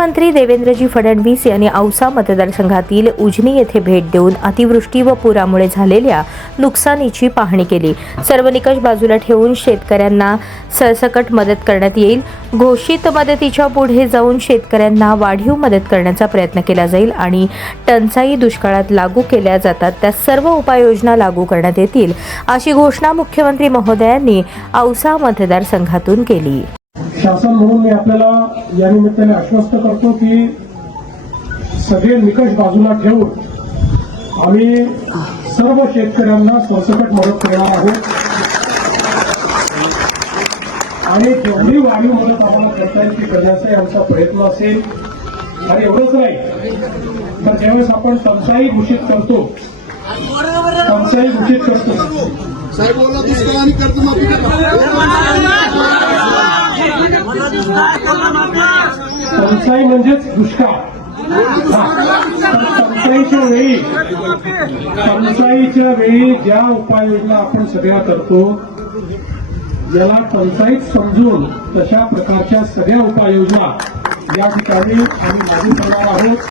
मुख्यमंत्री देवेंद्रजी फडणवीस यांनी औसा मतदारसंघातील उजनी येथे भेट देऊन अतिवृष्टी व पुरामुळे झालेल्या नुकसानीची पाहणी केली. सर्व निकष बाजूला ठेवून शेतकऱ्यांना सरसकट मदत करण्यात येईल. घोषित मदतीच्या पुढे जाऊन शेतकऱ्यांना वाढीव मदत करण्याचा प्रयत्न केला जाईल आणि टंचाई दुष्काळात लागू केल्या जातात. त्या सर्व उपाययोजना लागू करण्यात येतील अशी घोषणा मुख्यमंत्री महोदयांनी औसा मतदारसंघातून केली. शासन म्हणून मी आपल्याला या निमित्ताने आश्वस्त करतो की सगळे निकष बाजूला ठेवून आम्ही सर्व शेतकऱ्यांना सरसकट मदत करणार आहोत. आणि जेवढी वाढीव मदत आम्हाला करता येईल ती करण्याचा आमचा प्रयत्न असेल. आणि एवढंच नाही तर ज्यावेळेस आपण टंचाई घोषित करतो टंचाई घोषित करतो. साहेब दुष्काळ आणि कर्जमाफी टंचाई म्हणजेच दुष्काळ. टंचाईच्या वेळी टंचाईच्या वेळी ज्या उपाययोजना आपण सगळ्या करतो याला टंचाईत समजून तशा प्रकारच्या सगळ्या उपाययोजना या ठिकाणी आम्ही मागे करणार आहोत.